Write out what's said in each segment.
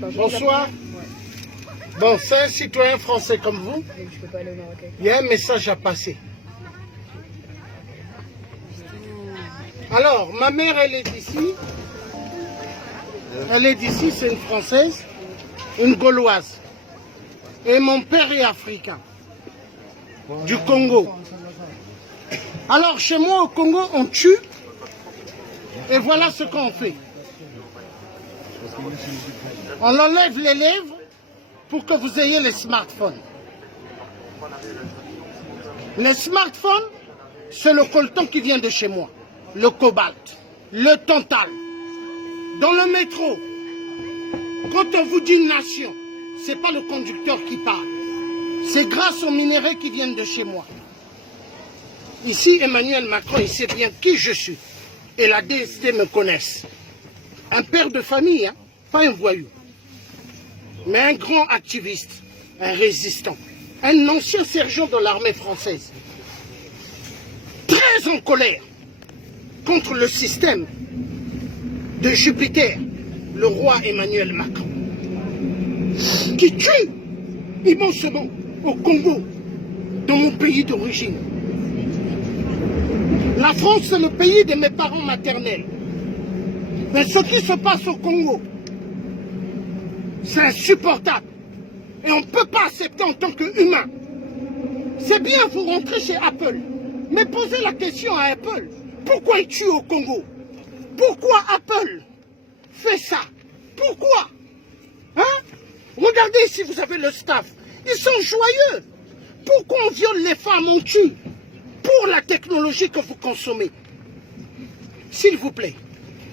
Bonsoir. Bon, c'est un citoyen français comme vous. Il y a un message à passer. Alors, ma mère, elle est d'ici. Elle est d'ici, c'est une Française, une Gauloise. Et mon père est africain, du Congo. Alors, chez moi, au Congo, on tue. Et voilà ce qu'on fait. On enlève les lèvres pour que vous ayez les smartphones. Les smartphones, c'est le coltan qui vient de chez moi. Le cobalt, le tantal. Dans le métro, quand on vous dit nation, ce n'est pas le conducteur qui parle. C'est grâce aux minéraux qui viennent de chez moi. Ici, Emmanuel Macron, il sait bien qui je suis. Et la DST me connaissent. Un père de famille, hein, pas un voyou. Mais un grand activiste, un résistant. Un ancien sergent de l'armée française. Très en colère contre le système de Jupiter, le roi Emmanuel Macron, qui tue immensément au Congo, dans mon pays d'origine. La France, c'est le pays de mes parents maternels. Mais ce qui se passe au Congo, c'est insupportable. Et on ne peut pas accepter en tant qu'humain. C'est bien, vous rentrez chez Apple. Mais posez la question à Apple. Pourquoi il tue au Congo? Pourquoi Apple fait ça? Pourquoi? Hein? Regardez si vous avez le staff. Ils sont joyeux. Pourquoi on viole les femmes, on tue? Pour la technologie que vous consommez. S'il vous plaît,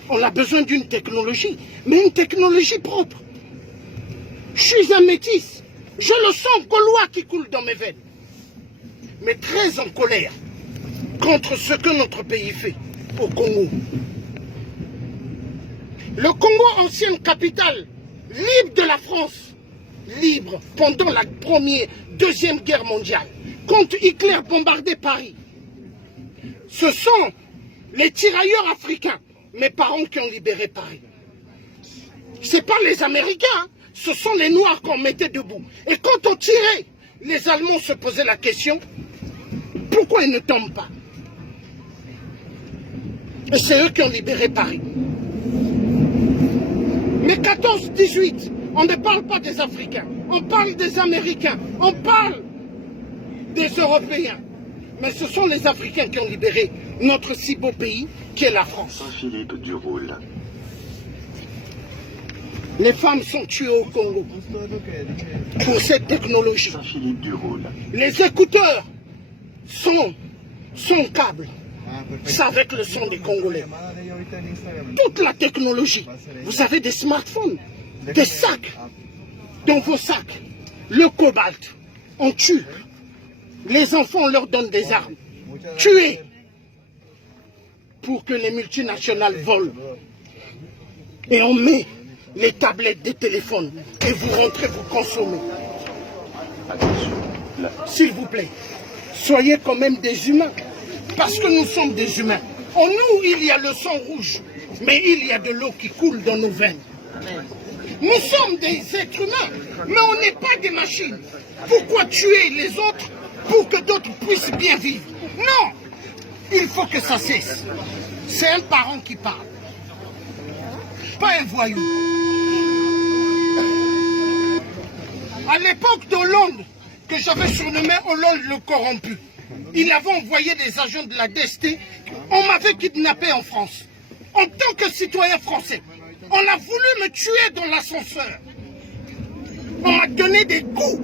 on a besoin d'une technologie, mais une technologie propre. Je suis un métis. J'ai le sang gaulois qui coule dans mes veines. Mais très en colère contre ce que notre pays fait au Congo. Le Congo, ancienne capitale, libre de la France, libre pendant la Deuxième Guerre mondiale, quand Hitler bombardait Paris. Ce sont les tirailleurs africains, mes parents qui ont libéré Paris. Ce n'est pas les Américains, hein. Ce sont les Noirs qu'on mettait debout. Et quand on tirait, les Allemands se posaient la question, pourquoi ils ne tombent pas? Et c'est eux qui ont libéré Paris. Mais 14-18, on ne parle pas des Africains, on parle des Américains, on parle des Européens. Mais ce sont les Africains qui ont libéré notre si beau pays, qui est la France. Philippe Duroul. Les femmes sont tuées au Congo pour cette technologie. Philippe Duroul. Les écouteurs sont câbles. C'est avec le son des Congolais. Toute la technologie. Vous avez des smartphones, des sacs. Dans vos sacs, le cobalt. On tue. Les enfants, on leur donne des armes. Tuer pour que les multinationales volent. Et on met les tablettes des téléphones. Et vous rentrez, vous consommez. S'il vous plaît, soyez quand même des humains. Parce que nous sommes des humains. En nous, il y a le sang rouge. Mais il y a de l'eau qui coule dans nos veines. Nous sommes des êtres humains. Mais on n'est pas des machines. Pourquoi tuer les autres pour que d'autres puissent bien vivre? Non! Il faut que ça cesse. C'est un parent qui parle. Pas un voyou. À l'époque d'Hollande, que j'avais surnommé Hollande le corrompu, il avait envoyé des agents de la DST. On m'avait kidnappé en France. En tant que citoyen français, on a voulu me tuer dans l'ascenseur. On m'a donné des coups.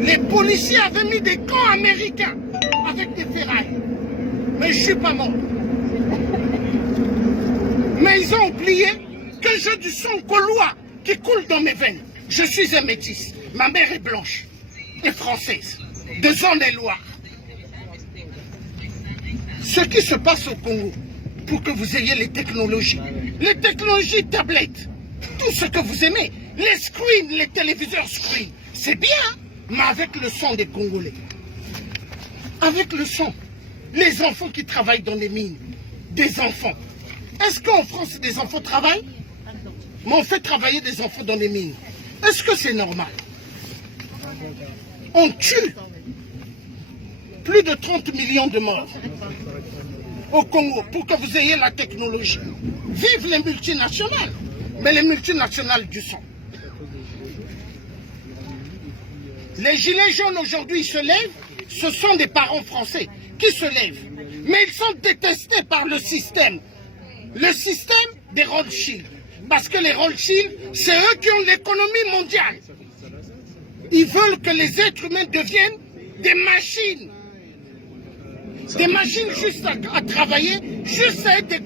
Les policiers avaient mis des camps américains avec des ferrailles. Mais je ne suis pas mort. Mais ils ont oublié que j'ai du sang gaulois qui coule dans mes veines. Je suis un métis. Ma mère est blanche et française, de Zone-et-Loire. Ce qui se passe au Congo, pour que vous ayez les technologies tablettes, tout ce que vous aimez, les screens, les téléviseurs screens, c'est bien, mais avec le sang des Congolais. Avec le sang. Les enfants qui travaillent dans les mines, des enfants. Est-ce qu'en France, des enfants travaillent? mais on fait travailler des enfants dans les mines. Est-ce que c'est normal? On tue plus de 30 millions de morts au Congo pour que vous ayez la technologie. Vive les multinationales, mais les multinationales du sang. Les gilets jaunes aujourd'hui se lèvent, ce sont des parents français qui se lèvent. Mais ils sont détestés par le système des Rothschild. Parce que les Rothschild, c'est eux qui ont l'économie mondiale. Ils veulent que les êtres humains deviennent des machines. Des machines juste à travailler, juste à être des